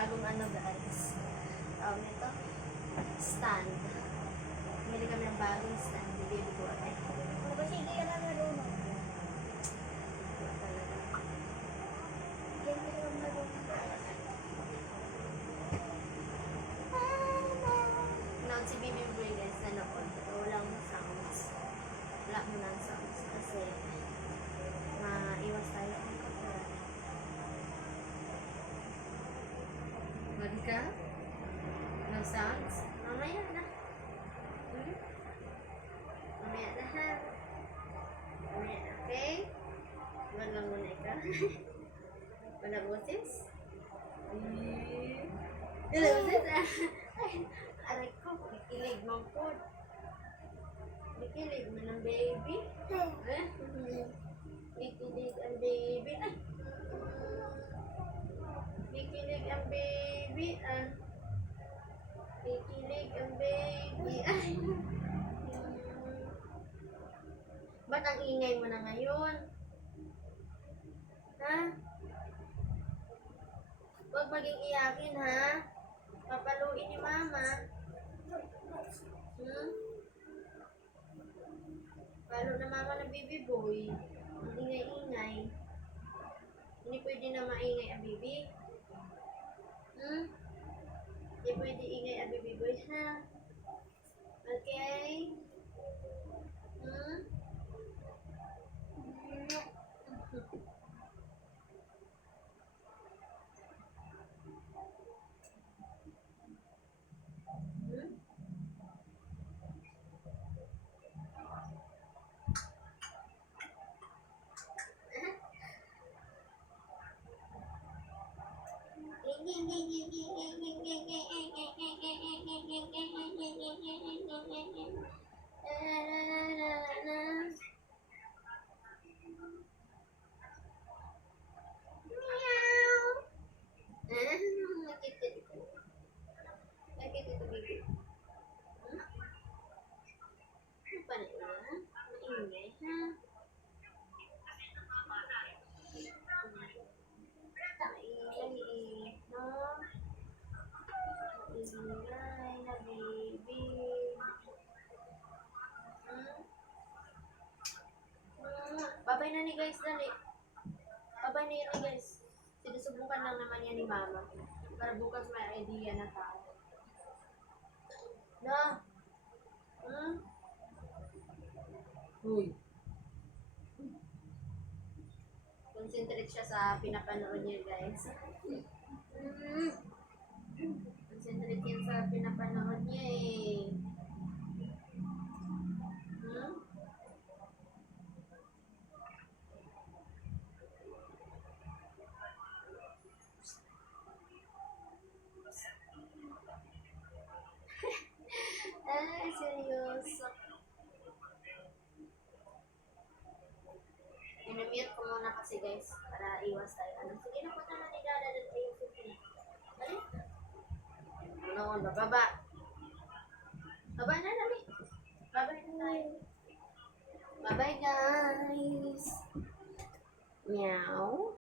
bagong ano guys. Tawag nito? Stand. Bumili kami ng bagong stand. Baby ko ay. Kasi hindi ka na marunong. Wala talaga. Hindi ka marunong. Nanood si Bibi Boy guys, nanood. Pero walang sounds. Wala mo ng sounds. Kasi maiwas tayo ng copyright. Wag ka? No sounds? Mamaya na. Hmm? Mamaya na ha. Mamaya na, okay? Wag lang muna ikaw. Wala boses? Wala boses ah. Ay, aray ko, nakikilig mo po. Nakikilig mo ng baby. Eh? Nakikilig ang baby. Ay. Nakikilig ang baby. Ah. Nakikilig ang baby. Ay. Ba't ang ingay mo na ngayon? Ha? Huwag maging iyakin, ha? Papaluin ni mama. Hmm? Palo na mama ng baby boy. Ang ingay-ingay. Hindi pwede na maingay ang baby. Hmm? Hindi pwede ingay ang baby boy, ha? Okay? Hmm? Hmm? Babay na ni guys, dali. Babay na yan ni guys. Sinusubukan lang naman yan ni mama. Para bukas may idea na tayo. Na? Hmm? Uy. Concentrate siya sa pinapanood niya guys. Concentrate yan sa pinapanood niya eh. Hmm? Ay, seryoso. Minamute ko muna kasi guys, para iwas tayo. Ano? Sige na po naman ni Dada at ayusin ko na. Dali. Ano, bababa. Baba na, dali. Bye-bye na tayo. Bye-bye guys. Meow.